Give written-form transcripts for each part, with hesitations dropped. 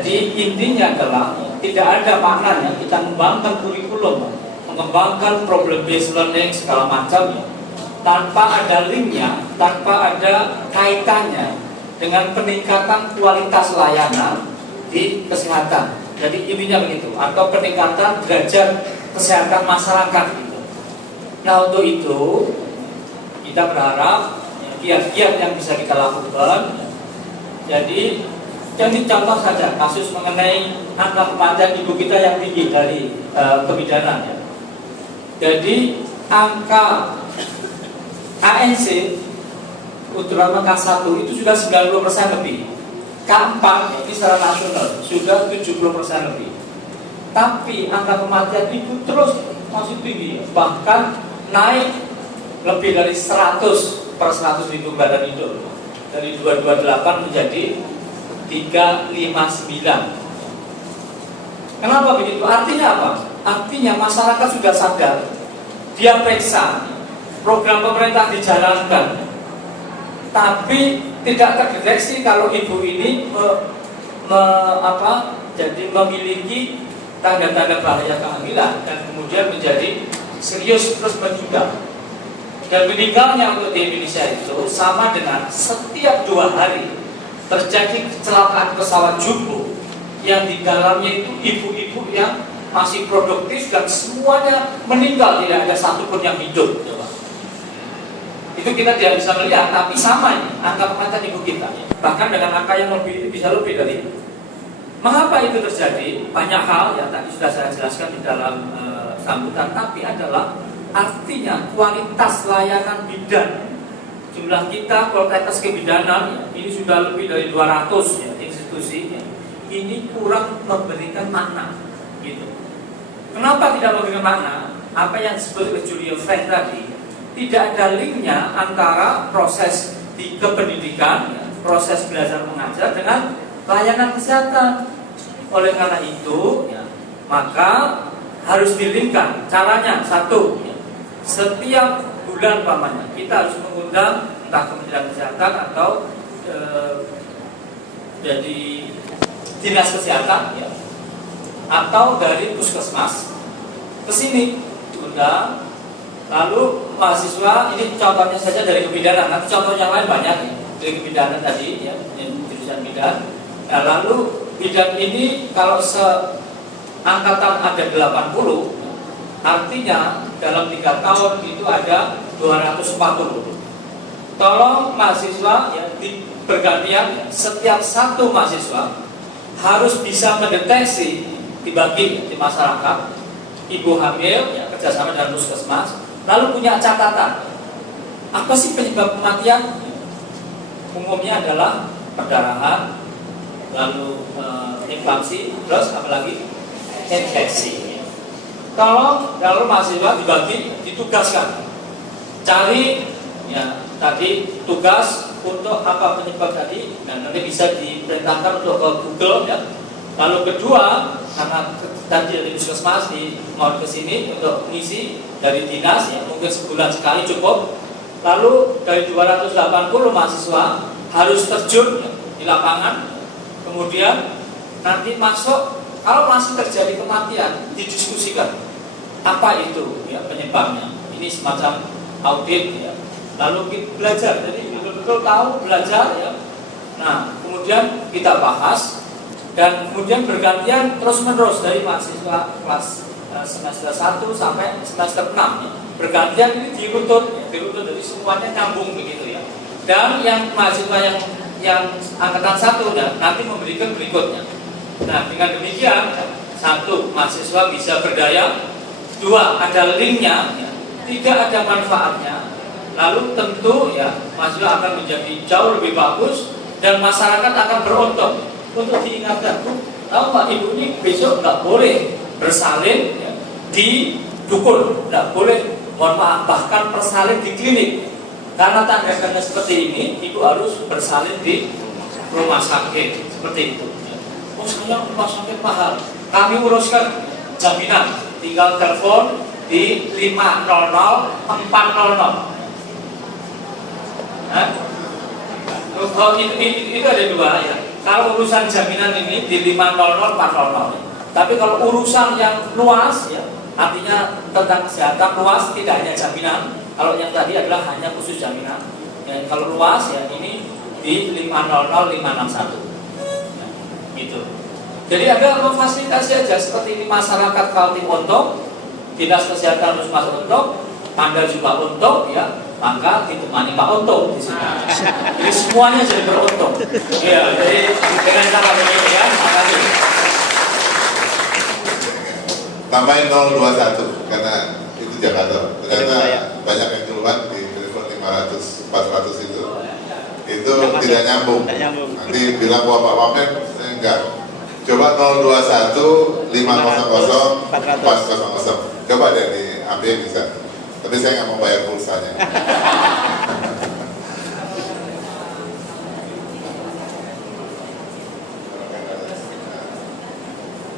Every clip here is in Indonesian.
Jadi intinya adalah tidak ada maknanya kita mengembangkan kurikulum, mengembangkan problem based learning segala macam tanpa ada linknya, tanpa ada kaitannya dengan peningkatan kualitas layanan di kesehatan. Jadi intinya begitu, atau peningkatan derajat kesehatan masyarakat gitu. Nah untuk itu kita berharap kiat-kiat yang bisa kita lakukan. Jadi contoh saja kasus mengenai angka kematian ibu kita yang tinggi dari kebidanan ya. Jadi angka ANC terutama K1 itu sudah 90% lebih. K4 ini secara nasional sudah 70% lebih. Tapi angka kematian ibu terus masih tinggi, bahkan naik lebih dari 100 per 100.000 badan hidup. Dari 228 menjadi 359. Kenapa begitu? Artinya apa? Artinya masyarakat sudah sadar. Dia periksa program pemerintah dijalankan, tapi tidak terdeteksi kalau ibu ini jadi memiliki tanda-tanda bahaya kehamilan dan kemudian menjadi serius terus meninggal. Dan meninggalnya untuk di Indonesia itu sama dengan setiap 2 hari terjadi kecelakaan pesawat jumbo yang di dalamnya itu ibu-ibu yang masih produktif dan semuanya meninggal, tidak ada satupun yang hidup. Itu kita tidak bisa melihat, tapi sama ini angka kematian ibu kita, bahkan dengan angka yang lebih bisa lebih dari itu. Mengapa itu terjadi? Banyak hal yang tadi sudah saya jelaskan di dalam sambutan, tapi adalah artinya kualitas layanan bidan. Jumlah kita kualitas kebidanan ini sudah lebih dari 200 ya, institusi ya. Ini kurang memberikan makna gitu. Kenapa tidak memberikan makna? Apa yang disebut oleh Julia Frank tadi, tidak ada linknya antara proses di kependidikan ya, proses belajar mengajar dengan layanan kesehatan. Oleh karena itu ya, maka harus dilingkan. Caranya satu ya, setiap bulan pamannya kita harus mengundang entah Kementerian Kesehatan atau jadi dinas kesehatan ya, atau dari puskesmas ke sini undang. Lalu mahasiswa, ini contohnya saja dari kebidanan, nanti contoh yang lain banyak ya, dari kebidanan tadi ya, jurusan bidan. Nah lalu bidan ini kalau seangkatan ada 80, artinya dalam 3 tahun itu ada 240. Tolong mahasiswa ya, bergantian setiap satu mahasiswa harus bisa mendeteksi dibagi di masyarakat ibu hamil ya, kerjasama dengan puskesmas, lalu punya catatan apa sih penyebab kematian. Umumnya adalah perdarahan, lalu infeksi, terus apalagi infeksi. Tolong lalu mahasiswa dibagi, ditugaskan cari ya tadi tugas untuk apa penyebab tadi, dan nanti bisa diperintahkan untuk ke Google ya. Lalu kedua, karena tadi dari puskesmas mau ke sini untuk mengisi dari dinas ya, mungkin sebulan sekali cukup. Lalu dari 280 mahasiswa harus terjun ya, di lapangan. Kemudian nanti masuk, kalau masih terjadi kematian didiskusikan apa itu ya penyebabnya. Ini semacam audit ya. Lalu kita belajar, jadi betul-betul tahu, belajar ya. Nah, kemudian kita bahas dan kemudian bergantian terus-menerus dari mahasiswa kelas semester 1 sampai semester 6 ya. Bergantian ini dirutut dari semuanya nyambung begitu ya. Dan yang mahasiswa yang angkatan 1 ya, nanti memberikan berikutnya. Nah, dengan demikian 1 mahasiswa bisa berdaya, 2 ada linknya ya. 3 ada manfaatnya. Lalu tentu ya mahasiswa akan menjadi jauh lebih bagus dan masyarakat akan berontok untuk diingatkan. Tahu Pak, ibu ini besok nggak boleh bersalin ya, di dukun, nggak boleh, mohon maaf, bahkan bersalin di klinik. Karena tanda-tanda seperti ini, ibu harus bersalin di rumah sakit seperti itu. Oh saya rumah sakit mahal, kami uruskan jaminan, tinggal telepon di 500 400. Nah, oh, itu ada 2 ya. Kalau urusan jaminan ini di 500 400. Tapi kalau urusan yang luas ya, artinya tentang kesehatan luas, tidak hanya jaminan. Kalau yang tadi adalah hanya khusus jaminan. Dan kalau luas ya ini di 500 561. Ya, gitu. Jadi Anda memfasilitasi aja seperti ini, masyarakat Kaltim untung, dinas kesehatan harus masuk untung, Anda juga untung ya, maka ditemani Pak Untung di sini. Jadi semuanya jadi beruntung. Ya, jadi dengan cara demikian, makasih. Tambahin 021 karena itu Jakarta. Ternyata banyak yang keluar di telepon 500 400 itu tidak nyambung. Nanti bilang bahwa Pak Wamen enggak. Coba 021 500 400. Coba deh diambil bisa. Tapi saya nggak mau bayar pulsanya.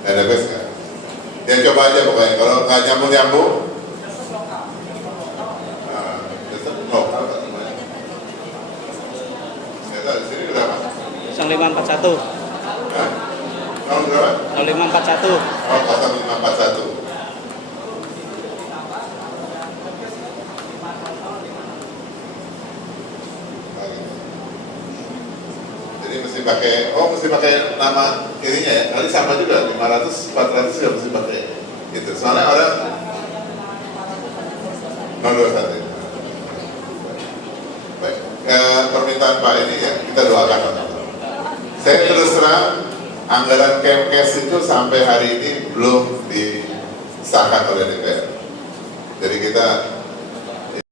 Ada bes nggak? Ya coba aja pokoknya. Kalau nggak nyambung, tetap lokal kan semuanya. Saya tahu di sini berapa? 0541. Hah? Nomor berapa? 0541. Oh, 0541. Jadi mesti pakai nama kirinya ya. Kali sama juga 500 400 juga mesti pakai itu. Soalnya orang 021. Baik, permintaan Pak ini ya kita doakan. Saya terus terang anggaran Kemkes itu sampai hari ini belum disahkan oleh DPR. Jadi kita